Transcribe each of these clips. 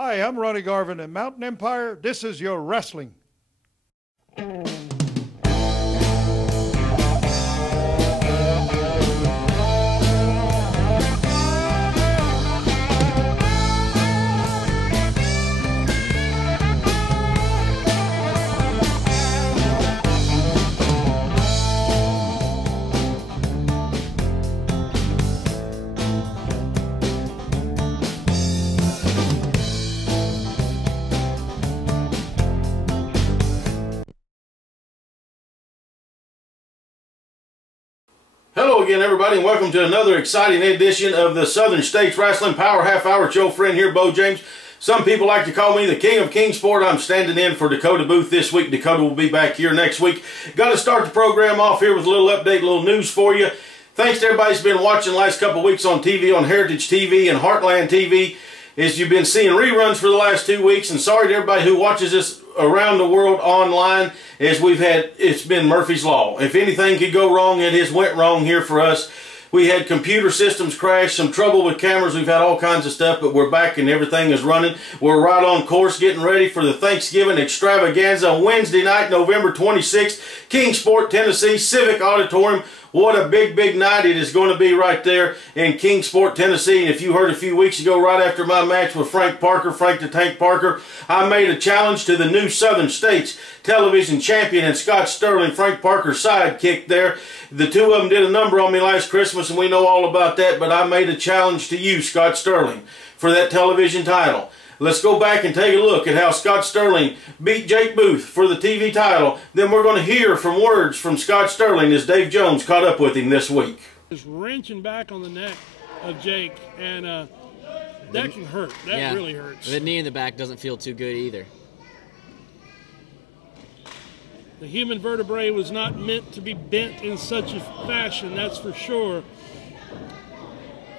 Hi, I'm Ronnie Garvin at Mountain Empire. This is your wrestling. Hello again, everybody, and welcome to another exciting edition of the Southern States Wrestling Power Half Hour. It's your friend here, Beau James. Some people like to call me the King of Kingsport. I'm standing in for Dakota Booth this week. Dakota will be back here next week. Got to start the program off here with a little update, a little news for you. Thanks to everybody who's been watching the last couple of weeks on TV, on Heritage TV and Heartland TV, as you've been seeing reruns for the last 2 weeks. And sorry to everybody who watches this around the world online, as it's been Murphy's Law. If anything could go wrong, it has went wrong here for us. We had computer systems crash, some trouble with cameras, we've had all kinds of stuff, but we're back and everything is running. We're right on course, getting ready for the Thanksgiving extravaganza Wednesday night, November 26th, Kingsport, Tennessee, Civic Auditorium. What a big, big night it is going to be right there in Kingsport, Tennessee. And if you heard a few weeks ago, right after my match with Frank the Tank Parker, I made a challenge to the new Southern States television champion and Scott Sterling, Frank Parker's sidekick there. The two of them did a number on me last Christmas, and we know all about that, but I made a challenge to you, Scott Sterling, for that television title. Let's go back and take a look at how Scott Sterling beat Jake Booth for the TV title. Then we're going to hear from words from Scott Sterling as Dave Jones caught up with him this week. Just wrenching back on the neck of Jake, and that can hurt. That really hurts. The knee in the back doesn't feel too good either. The human vertebrae was not meant to be bent in such a fashion, that's for sure.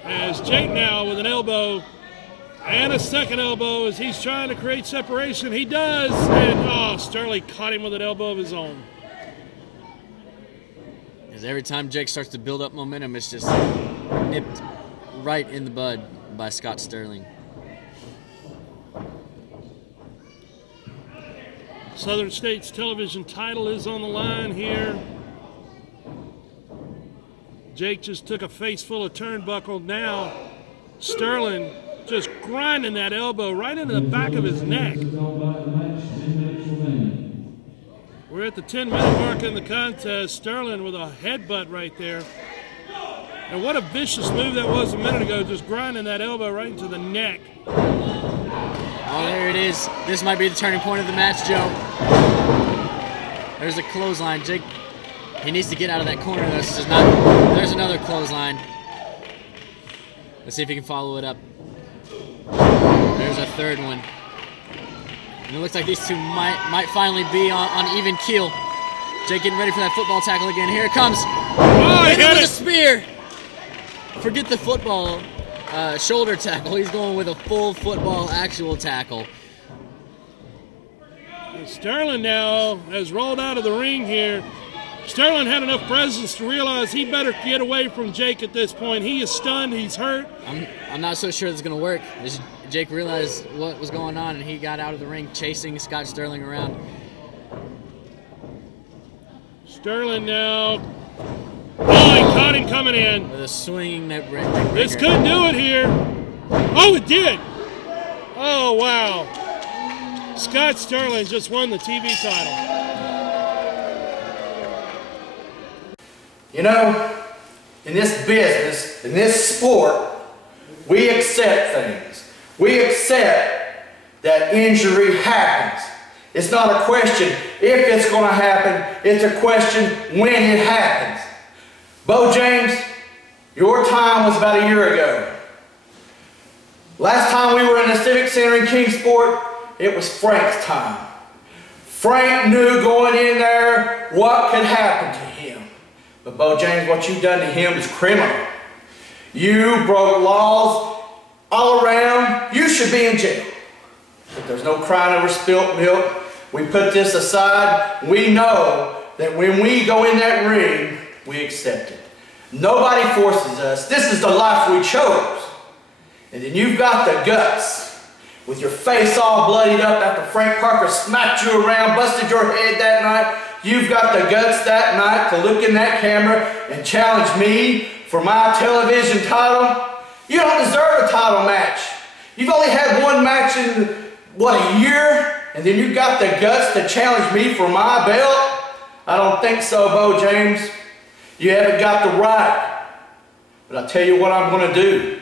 As Jake now with an elbow and a second elbow as he's trying to create separation. He does, and Sterling caught him with an elbow of his own. As every time Jake starts to build up momentum, it's just nipped right in the bud by Scott Sterling. Southern States television title is on the line here. Jake just took a face full of turnbuckle. Now Sterling just grinding that elbow right into the back of his neck. We're at the 10-minute mark in the contest. Sterling with a headbutt right there. And what a vicious move that was a minute ago, just grinding that elbow right into the neck. Oh, there it is. This might be the turning point of the match, Joe. There's a clothesline. Jake, he needs to get out of that corner. This is not. There's another clothesline. Let's see if he can follow it up. There's a third one. And it looks like these two might finally be on even keel. Jake getting ready for that football tackle again. Here it comes. Oh, he hit it. A spear. Forget the football shoulder tackle. He's going with a full football actual tackle. And Sterling now has rolled out of the ring here. Sterling had enough presence to realize he better get away from Jake at this point. He is stunned. He's hurt. I'm not so sure it's going to work. Jake realized what was going on, and he got out of the ring chasing Scott Sterling around. Sterling now. Oh, he caught him coming in. With a swinging neck breaker. This could do it here. Oh, it did. Oh, wow. Scott Sterling just won the TV title. You know, in this business, in this sport, we accept things. We accept that injury happens. It's not a question if it's going to happen, it's a question when it happens. Beau James, your time was about a year ago. Last time we were in the Civic Center in Kingsport, it was Frank's time. Frank knew going in there what could happen to him. But Beau James, what you've done to him is criminal. You broke laws all around. You should be in jail. But there's no crying over spilt milk. We put this aside. We know that when we go in that ring, we accept it. Nobody forces us. This is the life we chose. And then you've got the guts. with your face all bloodied up after Frank Parker smacked you around, busted your head that night, you've got the guts that night to look in that camera and challenge me for my television title? You don't deserve a title match. You've only had one match in, what, a year? And then you've got the guts to challenge me for my belt? I don't think so, Beau James. You haven't got the right. But I'll tell you what I'm going to do.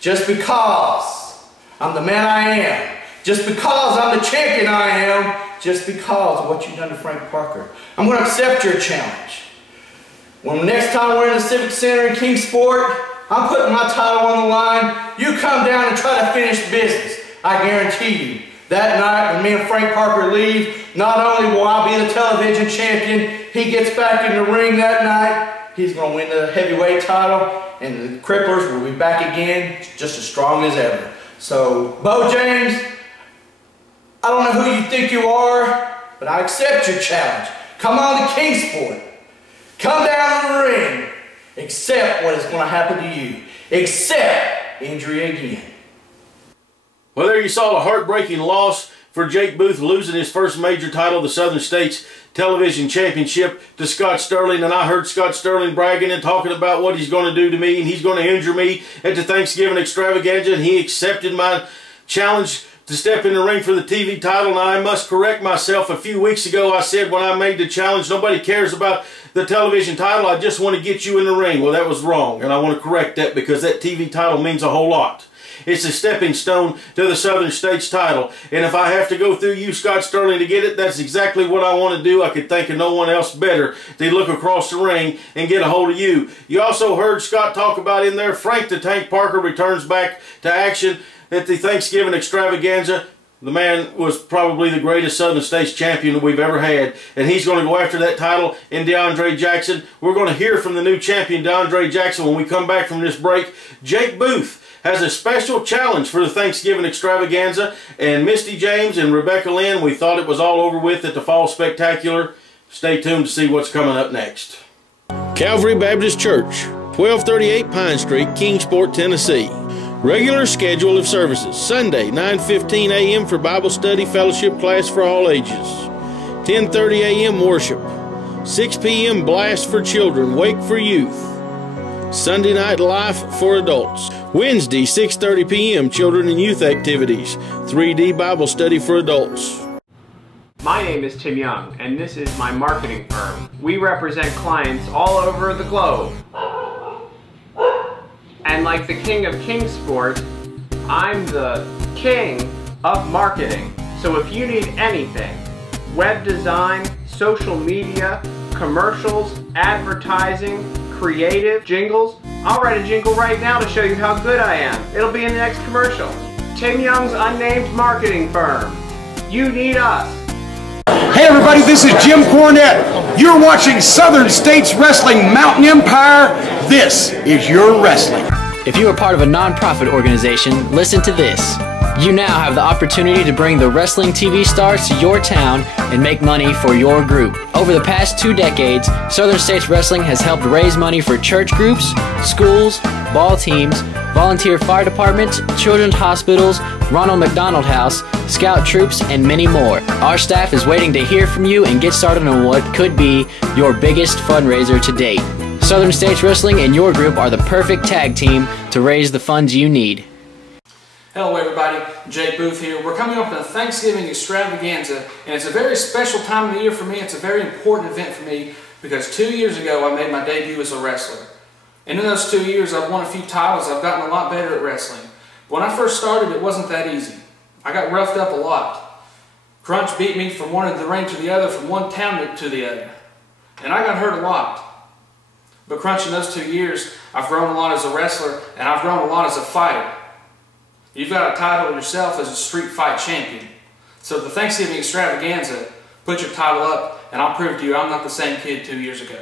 Just because I'm the man I am, just because I'm the champion I am, just because of what you've done to Frank Parker, I'm going to accept your challenge. When next time we're in the Civic Center in Kingsport, I'm putting my title on the line. You come down and try to finish business. I guarantee you, that night when me and Frank Parker leave, not only will I be the television champion, he gets back in the ring that night, he's going to win the heavyweight title, and the Cripplers will be back again, just as strong as ever. So, Beau James, I don't know who you think you are, but I accept your challenge. Come on to Kingsport. Come down to the ring. Accept what is going to happen to you. Accept injury again. Well, there you saw a heartbreaking loss for Jake Booth, losing his first major title, the Southern States Television Championship, to Scott Sterling. And I heard Scott Sterling bragging and talking about what he's going to do to me, and he's going to injure me at the Thanksgiving extravaganza, and he accepted my challenge to step in the ring for the TV title. Now, I must correct myself. A few weeks ago, I said when I made the challenge, nobody cares about the television title. I just want to get you in the ring. Well, that was wrong, and I want to correct that because that TV title means a whole lot. It's a stepping stone to the Southern States title. And if I have to go through you, Scott Sterling, to get it, that's exactly what I want to do. I could think of no one else better to look across the ring and get a hold of you. You also heard Scott talk about in there, Frank the Tank Parker returns back to action at the Thanksgiving extravaganza. The man was probably the greatest Southern States champion that we've ever had. And he's going to go after that title in DeAndre Jackson. We're going to hear from the new champion, DeAndre Jackson, when we come back from this break. Jake Booth has a special challenge for the Thanksgiving extravaganza. And Misty James and Rebecca Lynn, we thought it was all over with at the Fall Spectacular. Stay tuned to see what's coming up next. Calvary Baptist Church, 1238 Pine Street, Kingsport, Tennessee. Regular schedule of services: Sunday, 9:15 a.m. for Bible study fellowship class for all ages. 10:30 a.m. worship. 6 p.m. blast for children, wake for youth. Sunday night life for adults. Wednesday, 6:30 p.m. children and youth activities. 3D Bible study for adults. My name is Tim Young, and this is my marketing firm. We represent clients all over the globe. And like the king of Kingsport, I'm the king of marketing. So if you need anything, web design, social media, commercials, advertising, creative, jingles, I'll write a jingle right now to show you how good I am. It'll be in the next commercial. Tim Young's Unnamed Marketing Firm. You need us. Hey everybody, this is Jim Cornette. You're watching Southern States Wrestling Mountain Empire. This is your wrestling. If you are part of a non-profit organization, listen to this. You now have the opportunity to bring the wrestling TV stars to your town and make money for your group. Over the past 2 decades, Southern States Wrestling has helped raise money for church groups, schools, ball teams, volunteer fire departments, children's hospitals, Ronald McDonald House, scout troops, and many more. Our staff is waiting to hear from you and get started on what could be your biggest fundraiser to date. Southern States Wrestling and your group are the perfect tag team to raise the funds you need. Hello everybody, Jake Booth here. We're coming up on a Thanksgiving extravaganza, and it's a very special time of the year for me. It's a very important event for me because 2 years ago I made my debut as a wrestler. And in those 2 years I've won a few titles, I've gotten a lot better at wrestling. When I first started it wasn't that easy. I got roughed up a lot. Crunch beat me from one end of the ring to the other, from one town to the other. And I got hurt a lot. But Crunch, in those 2 years, I've grown a lot as a wrestler and I've grown a lot as a fighter. You've got a title yourself as a street fight champion. So the Thanksgiving extravaganza, put your title up and I'll prove to you I'm not the same kid 2 years ago.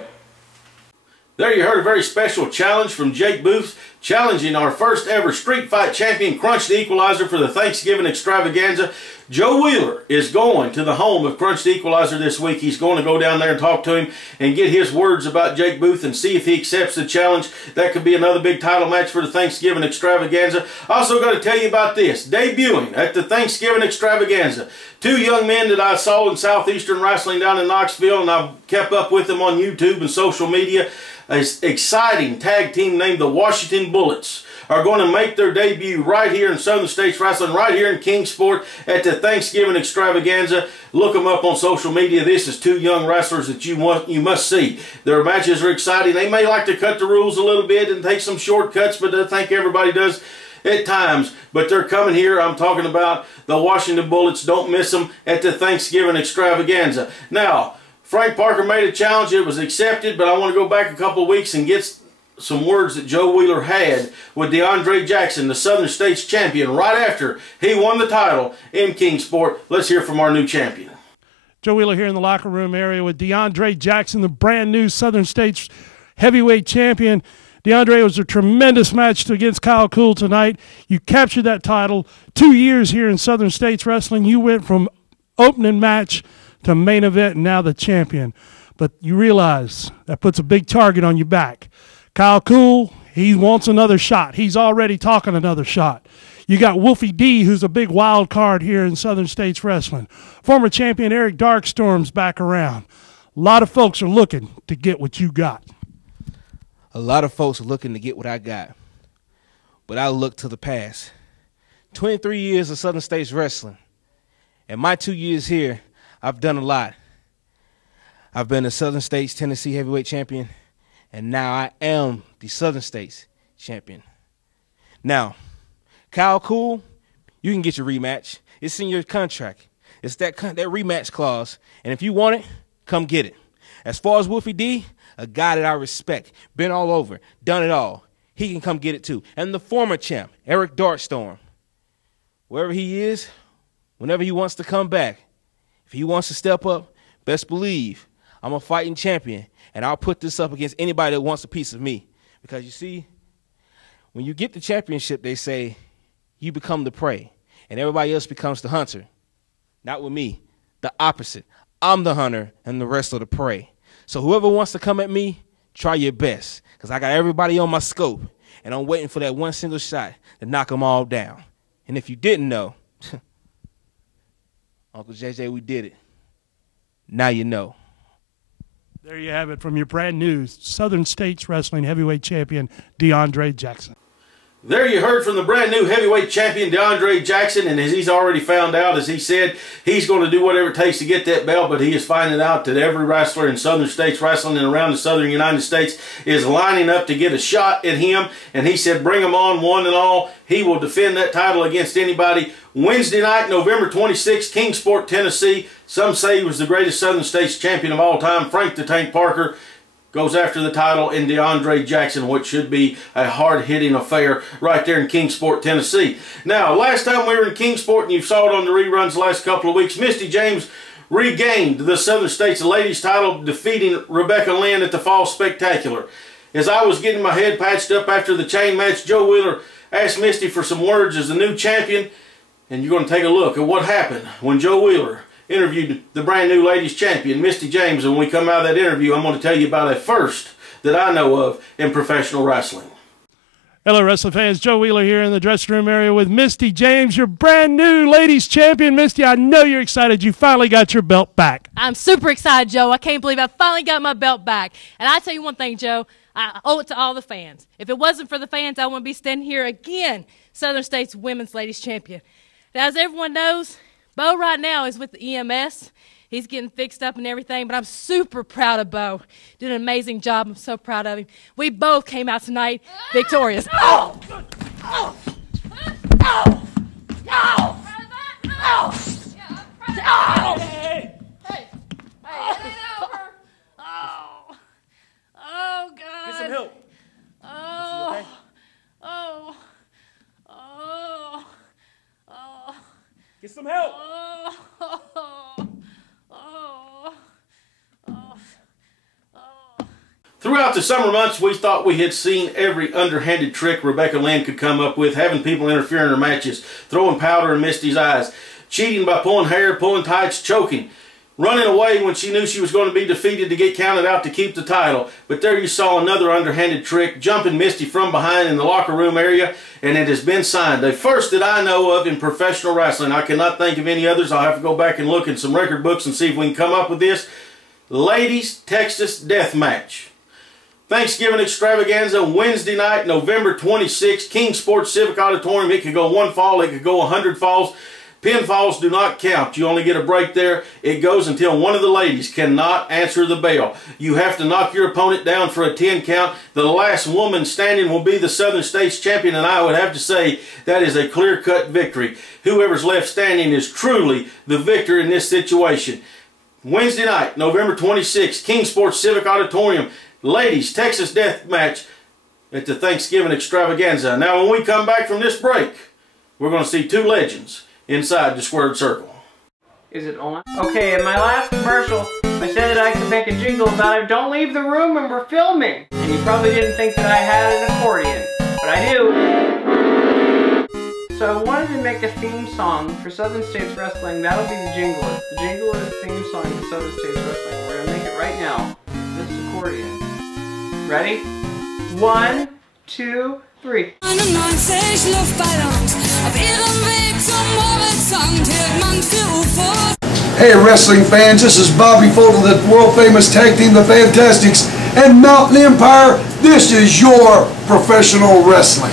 There you heard a very special challenge from Jake Booth challenging our first ever street fight champion, Crunch the Equalizer, for the Thanksgiving extravaganza. Joe Wheeler is going to the home of Crunch the Equalizer this week. He's going to go down there and talk to him and get his words about Jake Booth and see if he accepts the challenge. That could be another big title match for the Thanksgiving extravaganza. Also got to tell you about this. Debuting at the Thanksgiving extravaganza, two young men that I saw in Southeastern Wrestling down in Knoxville, and I've kept up with them on YouTube and social media. An exciting tag team named the Washington Bullets are going to make their debut right here in Southern States Wrestling, right here in Kingsport at the Thanksgiving extravaganza. Look them up on social media. This is two young wrestlers that you must see. Their matches are exciting. They may like to cut the rules a little bit and take some shortcuts, but I think everybody does at times. But they're coming here. I'm talking about the Washington Bullets. Don't miss them at the Thanksgiving extravaganza. Now, Frank Parker made a challenge. It was accepted, but I want to go back a couple of weeks and get some words that Joe Wheeler had with DeAndre Jackson, the Southern States champion, right after he won the title in Kingsport. Let's hear from our new champion. Joe Wheeler here in the locker room area with DeAndre Jackson, the brand new Southern States heavyweight champion. DeAndre, it was a tremendous match against Kyle Cool tonight. You captured that title. 2 years here in Southern States Wrestling. You went from opening match to main event and now the champion. But you realize that puts a big target on your back. Kyle Cool, he wants another shot. He's already talking another shot. You got Wolfie D, who's a big wild card here in Southern States Wrestling. Former champion Eric Darkstorm's back around. A lot of folks are looking to get what you got. A lot of folks are looking to get what I got. But I look to the past. 23 years of Southern States Wrestling. And my 2 years here, I've done a lot. I've been a Southern States Tennessee heavyweight champion, and now I am the Southern States champion. Now, Kyle Cool, you can get your rematch. It's in your contract. It's that rematch clause, and if you want it, come get it. As far as Wolfie D, a guy that I respect, been all over, done it all, he can come get it too. And the former champ, Eric Darkstorm, wherever he is, whenever he wants to come back, if he wants to step up, best believe I'm a fighting champion, and I'll put this up against anybody that wants a piece of me. Because you see, when you get the championship, they say you become the prey, and everybody else becomes the hunter. Not with me. The opposite. I'm the hunter, and the rest are the prey. So whoever wants to come at me, try your best, because I got everybody on my scope, and I'm waiting for that one single shot to knock them all down. And if you didn't know, Uncle JJ, we did it. Now you know. There you have it from your brand new Southern States Wrestling heavyweight champion, DeAndre Jackson. There you heard from the brand new heavyweight champion, DeAndre Jackson, and as he's already found out, as he said, he's going to do whatever it takes to get that belt, but he is finding out that every wrestler in Southern States Wrestling and around the Southern United States is lining up to get a shot at him, and he said bring them on, one and all. He will defend that title against anybody. Wednesday night, November 26th, Kingsport, Tennessee. Some say he was the greatest Southern States champion of all time. Frank the Tank Parker goes after the title in DeAndre Jackson, which should be a hard-hitting affair right there in Kingsport, Tennessee. Now, last time we were in Kingsport, and you saw it on the reruns the last couple of weeks, Misty James regained the Southern States ladies title, defeating Rebecca Lynn at the Fall Spectacular. As I was getting my head patched up after the chain match, Joe Wheeler asked Misty for some words as the new champion, and you're going to take a look at what happened when Joe Wheeler interviewed the brand new ladies champion, Misty James. And when we come out of that interview, I'm going to tell you about a first that I know of in professional wrestling. Hello, wrestling fans. Joe Wheeler here in the dressing room area with Misty James, your brand new ladies champion. Misty, I know you're excited. You finally got your belt back. I'm super excited, Joe. I can't believe I finally got my belt back. And I tell you one thing, Joe, I owe it to all the fans. If it wasn't for the fans, I wouldn't be standing here again, Southern States women's ladies champion. Now, as everyone knows, Beau right now is with the EMS. He's getting fixed up and everything, but I'm super proud of Beau. Did an amazing job. I'm so proud of him. We both came out tonight victorious. Oh! Oh! Oh! Oh! Oh! Hey! Hey! It ain't over! Oh! Oh, God! Get some help. Oh! Okay? Oh! Oh! Oh! Get some help. Oh! Oh! Oh! Oh! Throughout the summer months, we thought we had seen every underhanded trick Rebecca Lynn could come up with, having people interfere in her matches, throwing powder in Misty's eyes, cheating by pulling hair, pulling tights, choking, running away when she knew she was going to be defeated to get counted out to keep the title. But there you saw another underhanded trick, jumping Misty from behind in the locker room area, and it has been signed. The first that I know of in professional wrestling. I cannot think of any others. I'll have to go back and look in some record books and see if we can come up with this. Ladies Texas Death Match. Thanksgiving extravaganza, Wednesday night, November 26th, King Sports Civic Auditorium. It could go 1 fall, it could go 100 falls. Pinfalls do not count. You only get a break there. It goes until one of the ladies cannot answer the bell. You have to knock your opponent down for a 10 count. The last woman standing will be the Southern States champion, and I would have to say that is a clear-cut victory. Whoever's left standing is truly the victor in this situation. Wednesday night, November 26th, King Sports Civic Auditorium. Ladies Texas Death Match at the Thanksgiving extravaganza. Now when we come back from this break, we're going to see two legends inside the squared circle. Is it on? Okay, in my last commercial, I said that I could make a jingle about it. Don't leave the room and we're filming. And you probably didn't think that I had an accordion, but I do. So I wanted to make a theme song for Southern States Wrestling. That'll be the jingle. The jingle is the theme song for Southern States Wrestling. We're gonna make it right now. This accordion. Ready? 1, 2, 3. Hey wrestling fans, this is Bobby Fulton, the world famous tag team, the Fantastics, and Mountain Empire. This is your professional wrestling.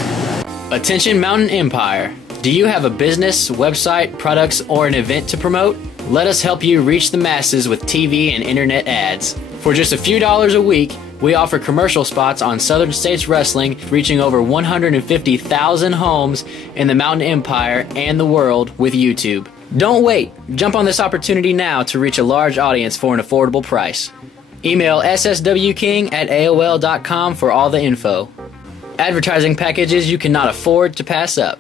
Attention Mountain Empire. Do you have a business, website, products, or an event to promote? Let us help you reach the masses with TV and internet ads. For just a few dollars a week, we offer commercial spots on Southern States Wrestling, reaching over 150,000 homes in the Mountain Empire and the world with YouTube. Don't wait. Jump on this opportunity now to reach a large audience for an affordable price. Email sswking@aol.com for all the info. Advertising packages you cannot afford to pass up.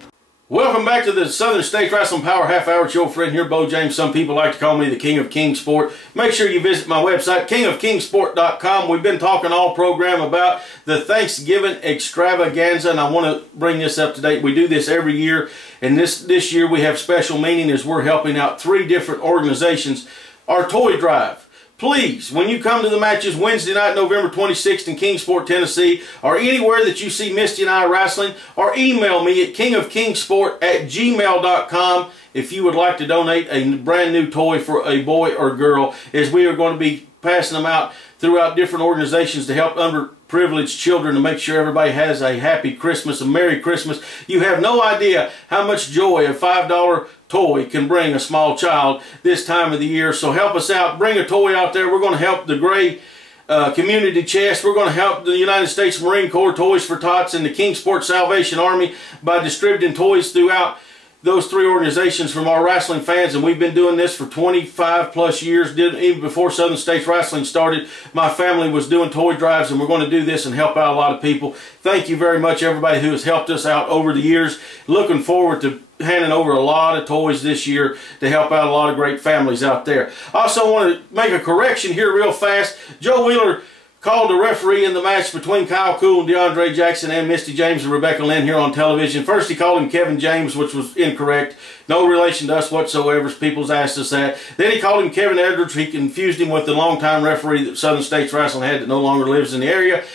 Welcome back to the Southern States Wrestling Power Half Hour. It's your friend here, Beau James. Some people like to call me the King of Kingsport. Make sure you visit my website, kingofkingsport.com. We've been talking all program about the Thanksgiving extravaganza, and I want to bring this up to date. We do this every year, and this year we have special meaning as we're helping out 3 different organizations. Our toy drive. Please, when you come to the matches Wednesday night, November 26th in Kingsport, Tennessee, or anywhere that you see Misty and I wrestling, or email me at kingofkingsport@gmail.com if you would like to donate a brand new toy for a boy or girl, as we are going to be passing them out throughout different organizations to help underprivileged children to make sure everybody has a happy Christmas, a Merry Christmas. You have no idea how much joy a $5 toy can bring a small child this time of the year. So help us out. Bring a toy out there. We're going to help the Gray Community Chest. We're going to help the United States Marine Corps Toys for Tots and the Kingsport Salvation Army by distributing toys throughout those 3 organizations from our wrestling fans, and we've been doing this for 25 plus years. Even before Southern States Wrestling started, my family was doing toy drives, and we're going to do this and help out a lot of people. Thank you very much, everybody who has helped us out over the years. Looking forward to handing over a lot of toys this year to help out a lot of great families out there. I also want to make a correction here real fast. Joe Wheeler called the referee in the match between Kyle Cool and DeAndre Jackson and Misty James and Rebecca Lynn here on television. First he called him Kevin James, which was incorrect. No relation to us whatsoever. People's asked us that. Then he called him Kevin Edwards. He confused him with the longtime referee that Southern States Wrestling had that no longer lives in the area.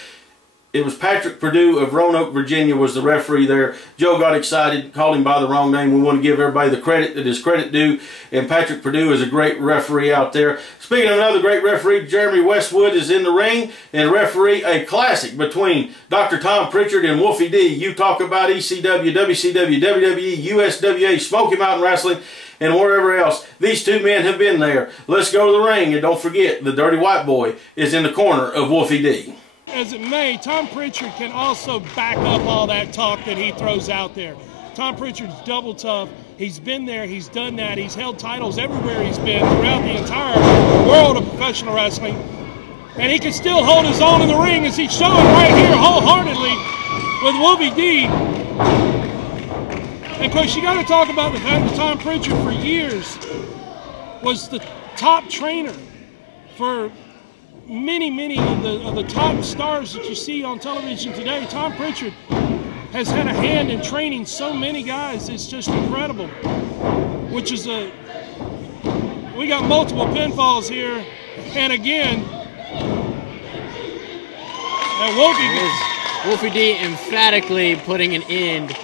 It was Patrick Perdue of Roanoke, Virginia was the referee there. Joe got excited, called him by the wrong name. We want to give everybody the credit that is credit due. And Patrick Perdue is a great referee out there. Speaking of another great referee, Jeremy Westwood is in the ring and referee a classic between Dr. Tom Prichard and Wolfie D. You talk about ECW, WCW, WWE, USWA, Smoky Mountain Wrestling, and wherever else. These 2 men have been there. Let's go to the ring, and don't forget, the Dirty White Boy is in the corner of Wolfie D. As it may, Tom Prichard can also back up all that talk that he throws out there. Tom Prichard's double tough. He's been there. He's done that. He's held titles everywhere he's been throughout the entire world of professional wrestling. And he can still hold his own in the ring, as he's showing right here wholeheartedly with Wolfie D. And of course, you got to talk about the fact that Tom Prichard for years was the top trainer for many of the top stars that you see on television today, Tom Prichard has had a hand in training so many guys. It's just incredible. Which is we got multiple pinfalls here, and again, Wolfie D emphatically putting an end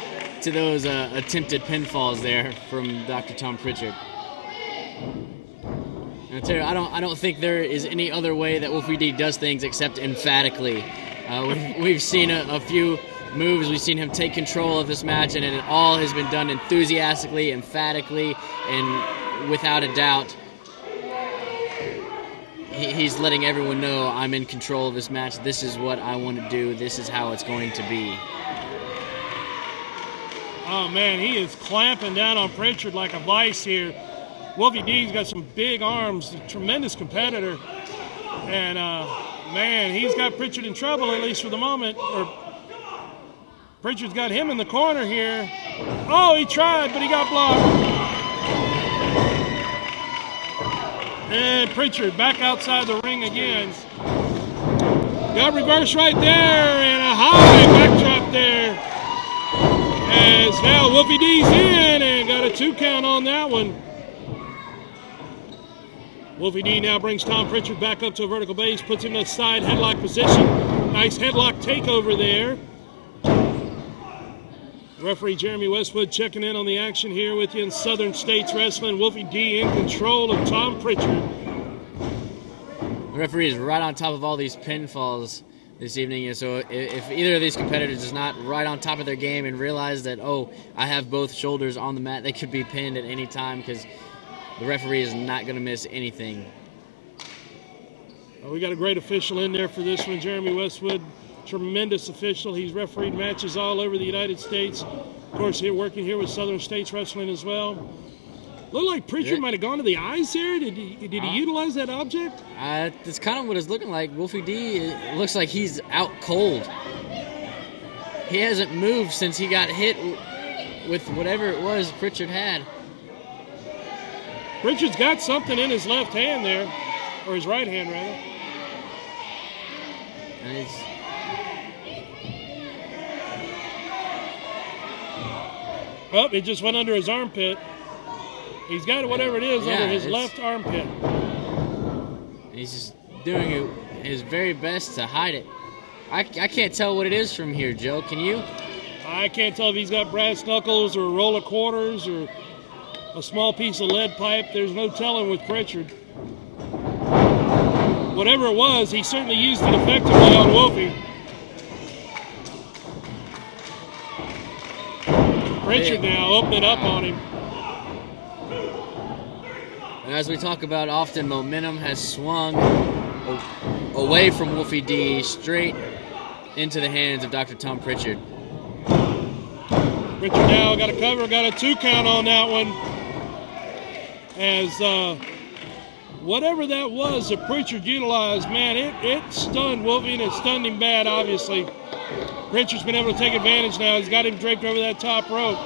to those attempted pinfalls there from Dr. Tom Prichard. And I tell you, I don't think there is any other way that Wolfie D does things except emphatically. We've seen a few moves. We've seen him take control of this match, and it all has been done enthusiastically, emphatically, and without a doubt. He's letting everyone know, I'm in control of this match. This is what I want to do. This is how it's going to be. Oh, man, he is clamping down on Prichard like a vice here. Wolfie D's got some big arms, a tremendous competitor. And, man, he's got Prichard in trouble, at least for the moment. Prichard's got him in the corner here. Oh, he tried, but he got blocked. And Prichard back outside the ring again. Got reverse right there, and a high backdrop there. As now Wolfie D's in and got a 2 count on that one. Wolfie D now brings Tom Prichard back up to a vertical base, puts him in a side headlock position. Nice headlock takeover there. Referee Jeremy Westwood checking in on the action here with you in Southern States Wrestling. Wolfie D in control of Tom Prichard. The referee is right on top of all these pinfalls this evening, and so if either of these competitors is not right on top of their game and realize that, oh, I have both shoulders on the mat, they could be pinned at any time because the referee is not going to miss anything. Well, we got a great official in there for this one, Jeremy Westwood. Tremendous official. He's refereed matches all over the United States. Of course, here working here with Southern States Wrestling as well. Looked like Prichard might have gone to the eyes there. Did he utilize that object? That's kind of what it's looking like. Wolfie D, it looks like he's out cold. He hasn't moved since he got hit with whatever it was Prichard had. Prichard's got something in his left hand there, or his right hand rather. And it's... Oh, it just went under his armpit. He's got whatever it is under his left armpit. He's just doing his very best to hide it. I can't tell what it is from here, Joe. Can you? I can't tell if he's got brass knuckles or a roll of quarters or a small piece of lead pipe. There's no telling with Prichard. Whatever it was, he certainly used it effectively on Wolfie. Prichard now opening up on him. And as we talk about often, momentum has swung away from Wolfie D straight into the hands of Dr. Tom Prichard. Prichard now got a cover, got a 2 count on that one. As whatever that was that Prichard utilized, man, it stunned Wolfie, and it stunned him bad, obviously. Prichard's been able to take advantage now. He's got him draped over that top rope.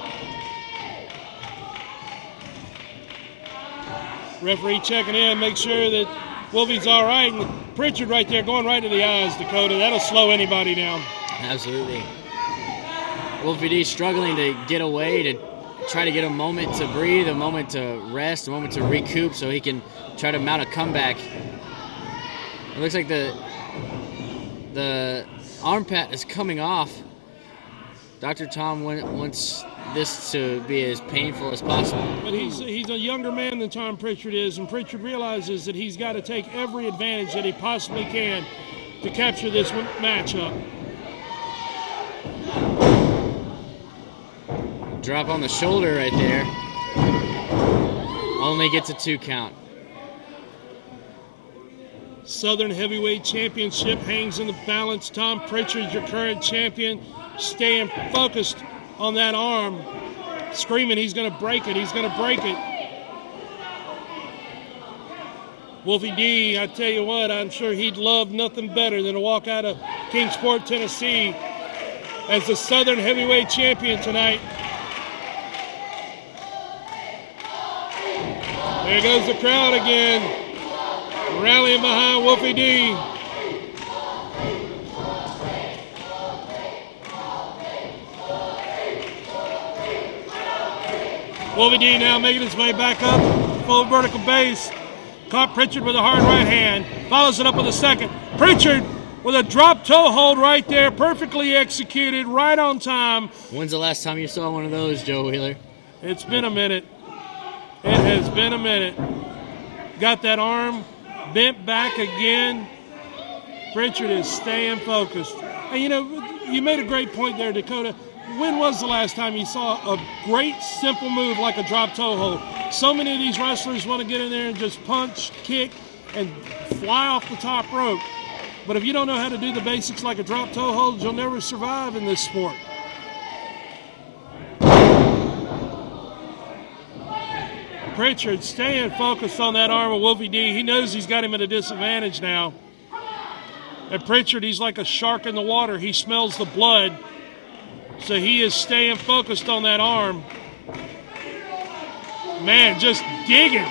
Referee checking in, make sure that Wolfie's all right. And Prichard right there going right to the eyes, Dakota. That'll slow anybody down. Absolutely. Wolfie D struggling to get away, to try to get a moment to breathe, a moment to rest, a moment to recoup so he can try to mount a comeback. It looks like the arm pad is coming off. Dr. Tom wants this to be as painful as possible. But he's a younger man than Tom Prichard is, and Prichard realizes that he's got to take every advantage that he possibly can to capture this matchup. Drop on the shoulder right there. Only gets a 2 count. Southern Heavyweight Championship hangs in the balance. Tom Prichard, your current champion, staying focused on that arm, screaming he's going to break it, he's going to break it. Wolfie D, I tell you what, I'm sure he'd love nothing better than to walk out of Kingsport, Tennessee as the Southern Heavyweight Champion tonight. There goes the crowd again. Rallying behind Wolfie D. Wolfie D now making his way back up, full vertical base. Caught Prichard with a hard right hand. Follows it up with a second. Prichard with a drop toe hold right there, perfectly executed, right on time. When's the last time you saw one of those, Joe Wheeler? It's been a minute. It has been a minute. Got that arm bent back again. Prichard is staying focused. And you know, you made a great point there, Dakota. When was the last time you saw a great simple move like a drop toe hold? So many of these wrestlers want to get in there and just punch, kick, and fly off the top rope. But if you don't know how to do the basics like a drop toe hold, you'll never survive in this sport. Prichard staying focused on that arm of Wolfie D. He knows he's got him at a disadvantage now. And Prichard, he's like a shark in the water. He smells the blood. So he is staying focused on that arm. Man, just digging.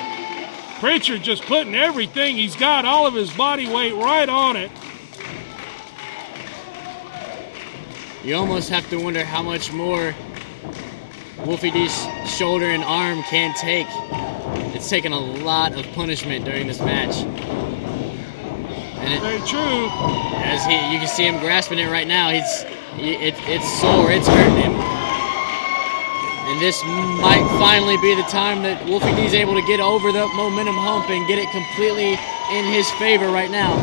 Prichard just putting everything he's got, all of his body weight right on it. You almost have to wonder how much more Wolfie D's shoulder and arm can take. It's taken a lot of punishment during this match. And very true. As you can see him grasping it right now. It's sore. It's hurting him. And this might finally be the time that Wolfie D's able to get over the momentum hump and get it completely in his favor right now.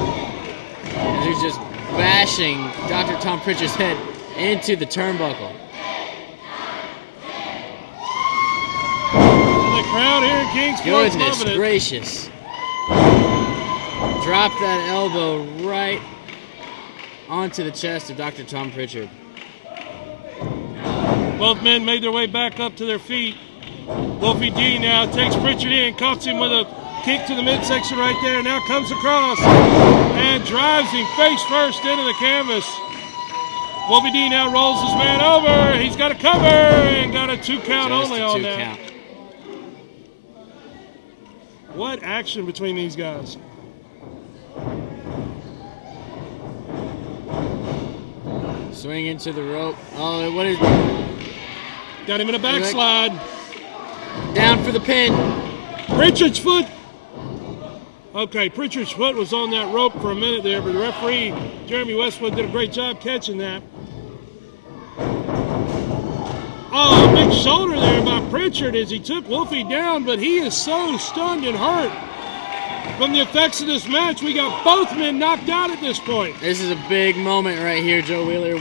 As he's just bashing Dr. Tom Prichard's head into the turnbuckle. The crowd here in Kingsport. Goodness gracious. Drop that elbow right onto the chest of Dr. Tom Prichard. Both men made their way back up to their feet. Wolfie D now takes Prichard in, cuts him with a kick to the midsection right there, now comes across and drives him face first into the canvas. Wolfie D now rolls his man over. He's got a cover and got a 2 count only on that. Count. What action between these guys. Swing into the rope. Oh, what is... Got him in a backslide. Down for the pin. Prichard's foot. Okay, Prichard's foot was on that rope for a minute there, but the referee, Jeremy Westwood, did a great job catching that. Oh, big shoulder there by Prichard as he took Wolfie down, but he is so stunned and hurt from the effects of this match. We got both men knocked out at this point. This is a big moment right here, Joe Wheeler.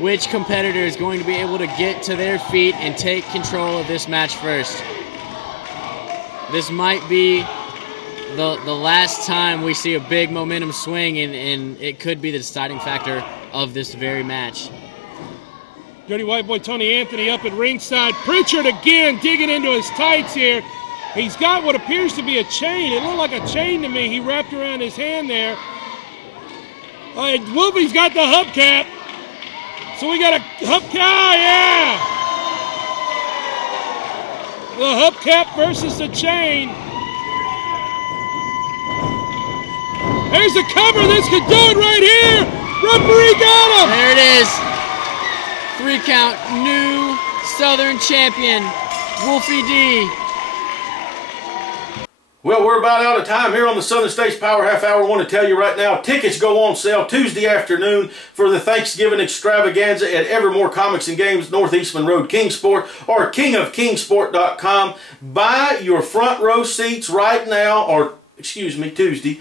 Which competitor is going to be able to get to their feet and take control of this match first? This might be the last time we see a big momentum swing, and it could be the deciding factor of this very match. Dirty White Boy Tony Anthony up at ringside. Prichard again digging into his tights here. He's got what appears to be a chain. It looked like a chain to me. He wrapped around his hand there. Wolfie's got the hubcap. So we got a hubcap, yeah! The hubcap versus the chain. There's the cover. This could do it right here. Referee got him. There it is. 3 count, new Southern champion, Wolfie D. Well, we're about out of time here on the Southern States Power Half Hour. I want to tell you right now, tickets go on sale Tuesday afternoon for the Thanksgiving extravaganza at Evermore Comics and Games, Northeastman Road, Kingsport, or kingofkingsport.com. Buy your front row seats right now, or, excuse me, Tuesday.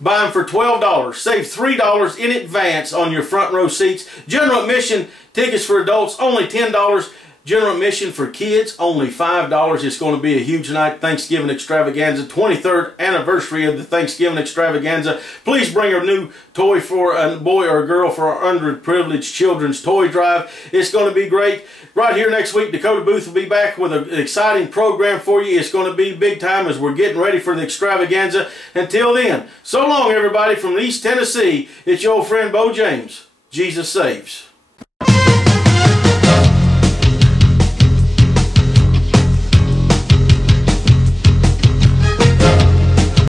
Buy them for $12. Save $3 in advance on your front row seats. General admission tickets for adults, only $10. General admission for kids, only $5. It's going to be a huge night. Thanksgiving extravaganza, 23rd anniversary of the Thanksgiving extravaganza. Please bring a new toy for a boy or a girl for our underprivileged children's toy drive. It's going to be great. Right here next week, Dakota Booth will be back with an exciting program for you. It's going to be big time as we're getting ready for the extravaganza. Until then, so long everybody from East Tennessee. It's your old friend Beau James. Jesus saves.